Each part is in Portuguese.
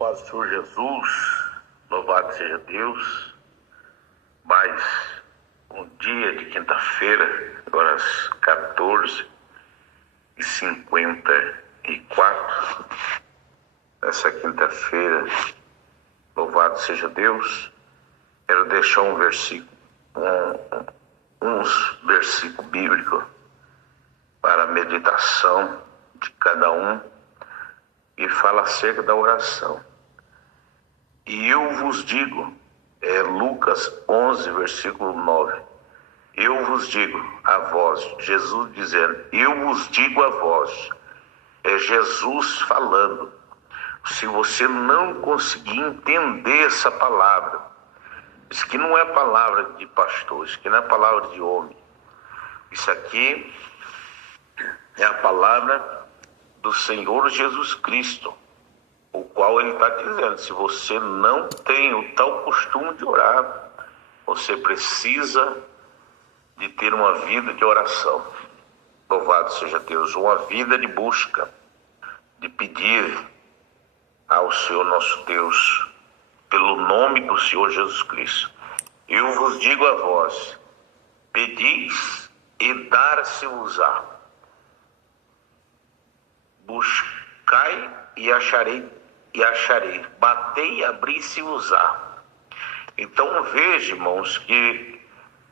Paz do Senhor Jesus, louvado seja Deus. Mais um dia de quinta-feira, agora às 14h54. Essa quinta-feira, louvado seja Deus. Quero deixar uns versículos bíblicos para a meditação de cada um e fala acerca da oração. E eu vos digo, Lucas 11, versículo 9. Eu vos digo a vós, Jesus dizendo, eu vos digo a vós, é Jesus falando. Se você não conseguir entender essa palavra, isso aqui não é palavra de pastor, isso aqui não é palavra de homem. Isso aqui é a palavra do Senhor Jesus Cristo, o qual ele está dizendo, se você não tem o tal costume de orar, você precisa de ter uma vida de oração. Louvado seja Deus, uma vida de busca, de pedir ao Senhor nosso Deus, pelo nome do Senhor Jesus Cristo. Eu vos digo a vós, pedis e dar-se-vos-á. Buscai e acharei, batei e abri-se-vos-á. Então veja, irmãos, que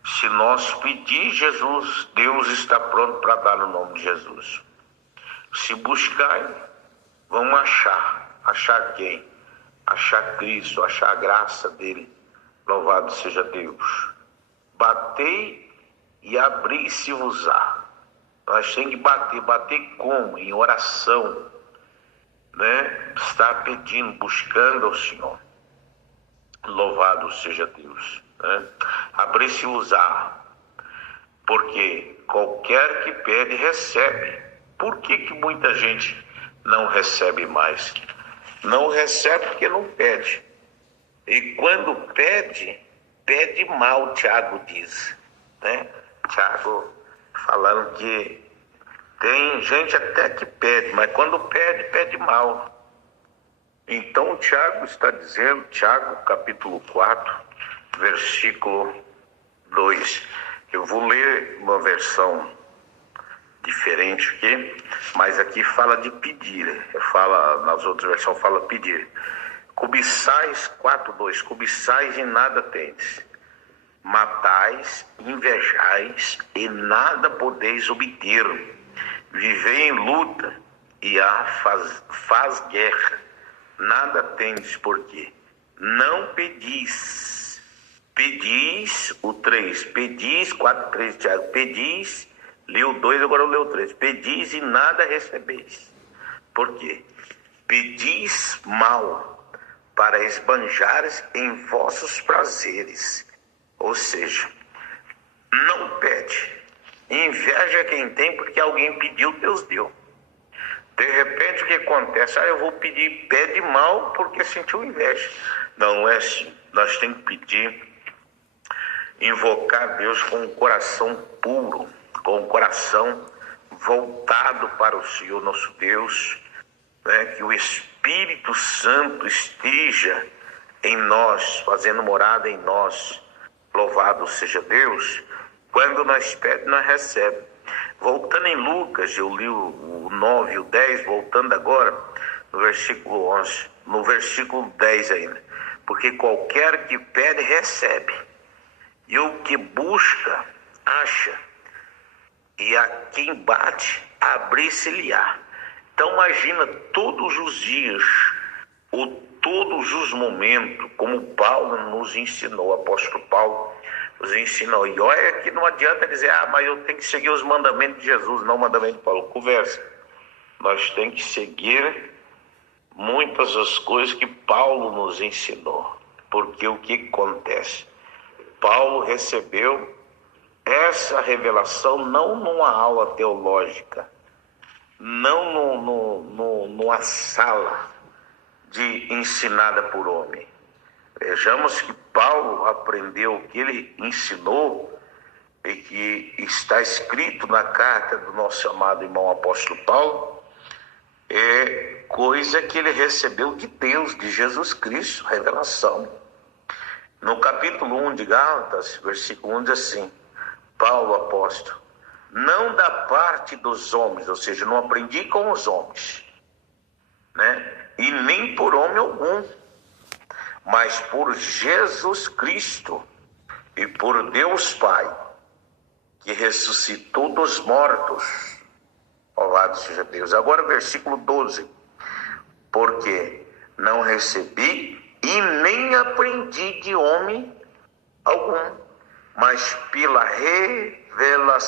se nós pedir Jesus, Deus está pronto para dar no nome de Jesus. Se buscai, vamos achar. Achar quem? Achar Cristo, achar a graça dele. Louvado seja Deus. Batei e abri-se-vos-á. Nós temos que bater. Bater como? Em oração, né? Estar pedindo, buscando ao Senhor. Louvado seja Deus, né? Abrir-se-vos-á. Porque qualquer que pede, recebe. Por que muita gente não recebe mais? Não recebe porque não pede. E quando pede, pede mal, Tiago diz, né? Tiago falando que tem gente até que pede, mas quando pede, pede mal. Então o Tiago está dizendo, Tiago capítulo 4, versículo 2. Eu vou ler uma versão diferente aqui, mas aqui fala de pedir. Nas outras versões fala pedir. Cobiçais, 4:2, cobiçais e nada tendes. Matais, invejais e nada podeis obter. Vivei em luta e faz guerra. Nada tendes, porque não pedis. Pedis, o 3, pedis, 4:3, Tiago, pedis, leu 2, agora eu leio 3. Pedis e nada recebeis. Por quê? Pedis mal, para esbanjares em vossos prazeres. Ou seja, não pede. Inveja quem tem porque alguém pediu, Deus deu. De repente o que acontece? Eu vou pedir, pede mal porque sentiu inveja. Não é assim. Nós temos que pedir, invocar Deus com um coração puro, com um coração voltado para o Senhor nosso Deus, né? Que o Espírito Santo esteja em nós, fazendo morada em nós. Louvado seja Deus. Quando nós pedimos, nós recebemos. Voltando em Lucas, eu li o 9 e o 10, voltando agora no versículo 11, no versículo 10 ainda. Porque qualquer que pede, recebe. E o que busca, acha. E a quem bate, abrir-se-lhe-á. Então imagina todos os dias, ou todos os momentos, como Paulo nos ensinou, o apóstolo Paulo nos ensinou. E olha que não adianta dizer, mas eu tenho que seguir os mandamentos de Jesus, não o mandamento de Paulo. Conversa. Nós temos que seguir muitas das coisas que Paulo nos ensinou. Porque o que acontece? Paulo recebeu essa revelação não numa aula teológica, não numa sala ensinada por homem. Vejamos que Paulo aprendeu o que ele ensinou e que está escrito na carta do nosso amado irmão apóstolo Paulo, é coisa que ele recebeu de Deus, de Jesus Cristo, revelação. No capítulo 1 de Gálatas, versículo 1 diz assim: Paulo, apóstolo, não da parte dos homens, ou seja, não aprendi com os homens, né? E nem por homem algum, mas por Jesus Cristo e por Deus Pai, que ressuscitou dos mortos. Louvado seja Deus. Agora versículo 12. Porque não recebi e nem aprendi de homem algum, mas pela revelação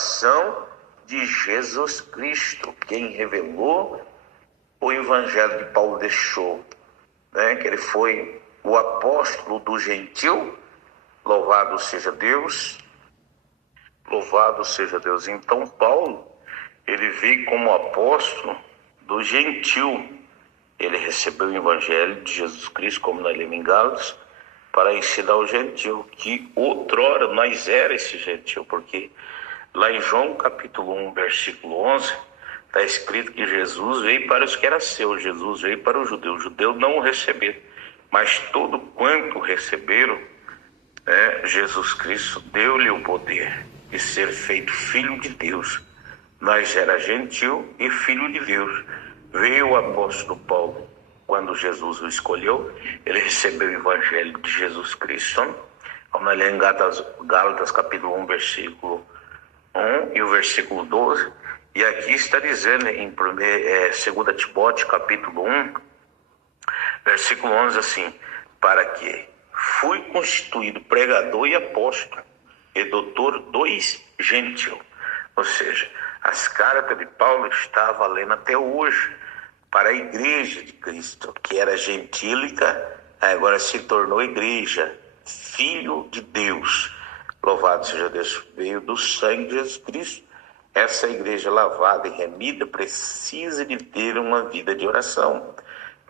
de Jesus Cristo, quem revelou o evangelho que Paulo deixou, né? Que ele foi o apóstolo do gentil. Louvado seja Deus. Louvado seja Deus. Então Paulo, ele veio como apóstolo do gentil. Ele recebeu o evangelho de Jesus Cristo, como nós lemos em Gálatas, para ensinar o gentil, que outrora nós era esse gentil, porque lá em João capítulo 1, versículo 11, está escrito que Jesus veio para os que eram seus, Jesus veio para os judeus não o receberam, mas todo quanto receberam, Jesus Cristo deu-lhe o poder de ser feito filho de Deus. Nós era gentil e filho de Deus. Veio o apóstolo Paulo, quando Jesus o escolheu, ele recebeu o evangelho de Jesus Cristo. Vamos ler em Gálatas capítulo 1, versículo 1 e o versículo 12. E aqui está dizendo em 2 Timóteo capítulo 1, versículo 11 assim: para que fui constituído pregador e apóstolo e doutor dos gentios. Ou seja, as cartas de Paulo estavam valendo até hoje para a igreja de Cristo, que era gentílica, agora se tornou igreja, filho de Deus. Louvado seja Deus, veio do sangue de Jesus Cristo. Essa igreja lavada e remida precisa de ter uma vida de oração.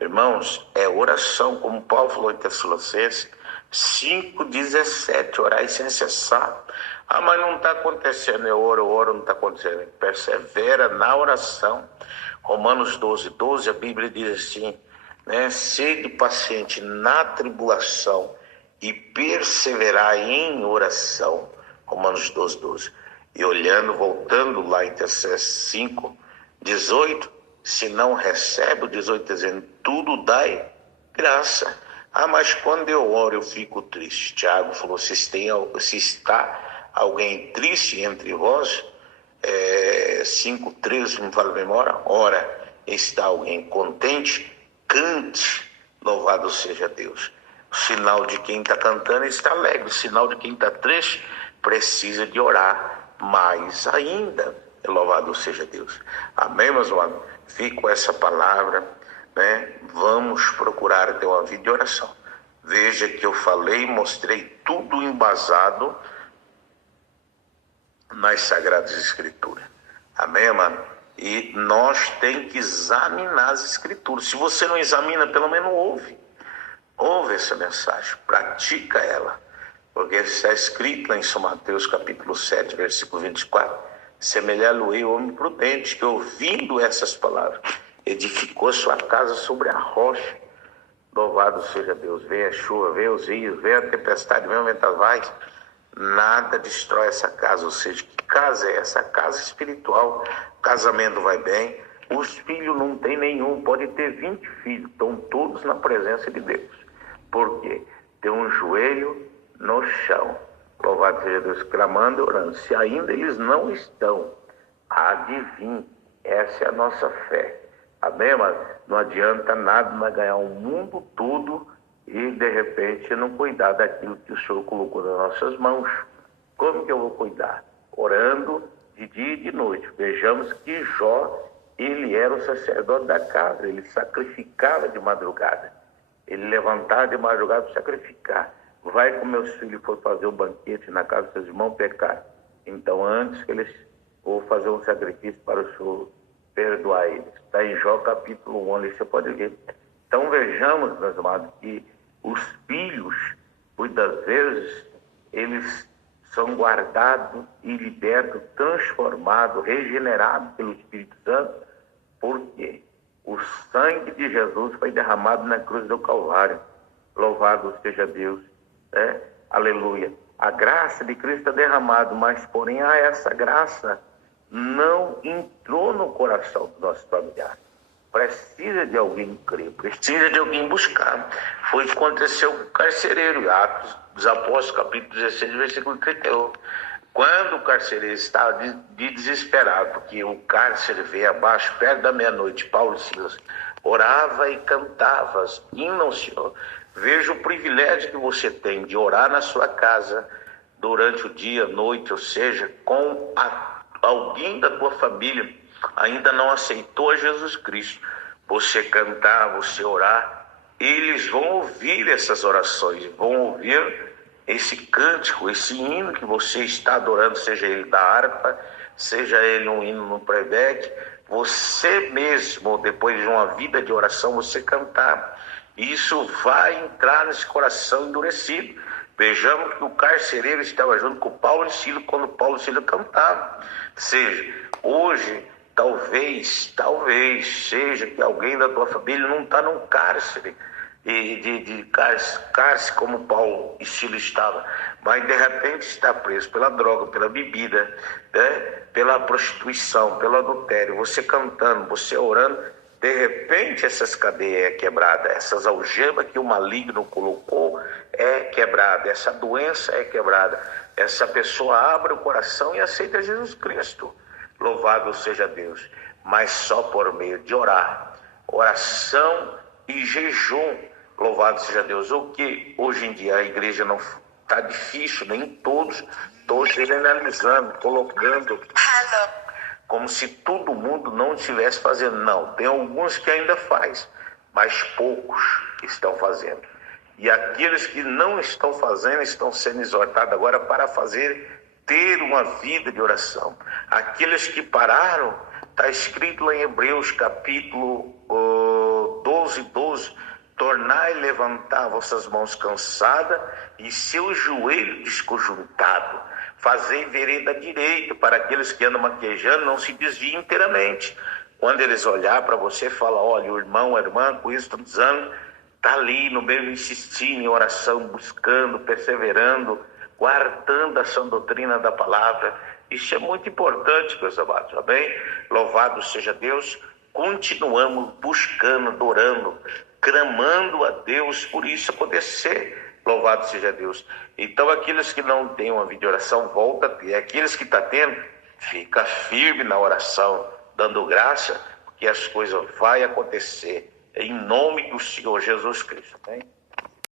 Irmãos, é oração, como Paulo falou em Tessalonicenses 5,17, orar sem cessar. Ah, mas não está acontecendo, eu oro, não está acontecendo. Persevera na oração. Romanos 12, a Bíblia diz assim, né? Sede paciente na tribulação e perseverar em oração. Romanos 12. E voltando lá em Tessalonicenses 5,18, se não recebe, o 18 dizendo, tudo dai graça. Ah, mas quando eu oro eu fico triste. Tiago falou, se está alguém triste entre vós, 5,13, não falo a memória, ora, está alguém contente, cante, louvado seja Deus. O sinal de quem está cantando está alegre, o sinal de quem está triste precisa de orar mais ainda, louvado seja Deus. Amém, meus amados? Fico com essa palavra, né? Vamos procurar ter uma vida de oração. Veja que eu falei, mostrei tudo embasado nas Sagradas Escrituras. Amém, amado? E nós temos que examinar as Escrituras. Se você não examina, pelo menos ouve essa mensagem, pratica ela. Porque está escrito lá em São Mateus capítulo 7, versículo 24, semelhar-lhe o homem prudente, que ouvindo essas palavras, edificou sua casa sobre a rocha. Louvado seja Deus. Vem a chuva, vem os rios, vem a tempestade, vem o ventavais, nada destrói essa casa. Ou seja, que casa é essa? Casa espiritual. O casamento vai bem, os filhos não tem nenhum, pode ter 20 filhos, estão todos na presença de Deus. Por quê? Tem um joelho no chão, louvado seja Deus, clamando e orando. Se ainda eles não estão, adivinhe, essa é a nossa fé. Amém, mas não adianta nada nós ganhar o mundo todo e de repente não cuidar daquilo que o Senhor colocou nas nossas mãos. Como que eu vou cuidar? Orando de dia e de noite. Vejamos que Jó, ele era o sacerdote da casa, ele sacrificava de madrugada, ele levantava de madrugada para sacrificar. Vai com meus filhos, for fazer o banquete na casa dos seus irmãos, pecar. Então, antes que eles vou fazer um sacrifício para o Senhor perdoar eles. Está em Jó capítulo 1, ali você pode ver. Então, vejamos, meus amados, que os filhos, muitas vezes, eles são guardados e libertos, transformados, regenerados pelo Espírito Santo, porque O sangue de Jesus foi derramado na cruz do Calvário. Louvado seja Deus, né? Aleluia. A graça de Cristo é derramada, mas porém essa graça não entrou no coração do nosso familiar. Precisa de alguém crer, precisa de alguém buscar. Foi o que aconteceu com o carcereiro, Atos dos Apóstolos, capítulo 16, versículo 31. Quando o carcereiro estava de desesperado, porque o cárcere veio abaixo, perto da meia-noite, Paulo e Silas orava e cantava hinos, Senhor. Veja o privilégio que você tem de orar na sua casa durante o dia, noite, ou seja, com alguém da tua família ainda não aceitou a Jesus Cristo. Você cantar, você orar, eles vão ouvir essas orações, vão ouvir esse cântico, esse hino que você está adorando, seja ele da harpa, seja ele um hino no playback, você mesmo, depois de uma vida de oração, você cantar. Isso vai entrar nesse coração endurecido. Vejamos que o carcereiro estava junto com Paulo e Silas quando Paulo e Silas cantavam. Seja, hoje, talvez seja que alguém da tua família não está num cárcere, de cárcere como Paulo e Silas estavam, mas de repente está preso pela droga, pela bebida, né? Pela prostituição, pelo adultério. Você cantando, você orando, de repente essas cadeias é quebrada, essas algemas que o maligno colocou é quebrada, essa doença é quebrada, essa pessoa abre o coração e aceita Jesus Cristo. Louvado seja Deus, mas só por meio de orar, oração e jejum. Louvado seja Deus. O que hoje em dia a igreja não está difícil, nem todos, estou generalizando, colocando como se todo mundo não estivesse fazendo. Não, tem alguns que ainda faz, mas poucos estão fazendo. E aqueles que não estão fazendo estão sendo exortados agora para ter uma vida de oração. Aqueles que pararam, está escrito lá em Hebreus capítulo 12, tornai levantar vossas mãos cansadas e seus joelhos desconjuntados. Fazei vereda direita para aqueles que andam maquejando, não se desviem inteiramente. Quando eles olhar para você, fala, olha, o irmão, a irmã, com isso estão dizendo, está ali no meio, insistindo em oração, buscando, perseverando, guardando a sã doutrina da palavra. Isso é muito importante, meus amados, amém? Louvado seja Deus. Continuamos buscando, adorando, clamando a Deus por isso acontecer. Louvado seja Deus. Então aqueles que não têm uma vida de oração, volta a ter. Aqueles que estão tendo, fica firme na oração, dando graça, porque as coisas vão acontecer em nome do Senhor Jesus Cristo. Amém?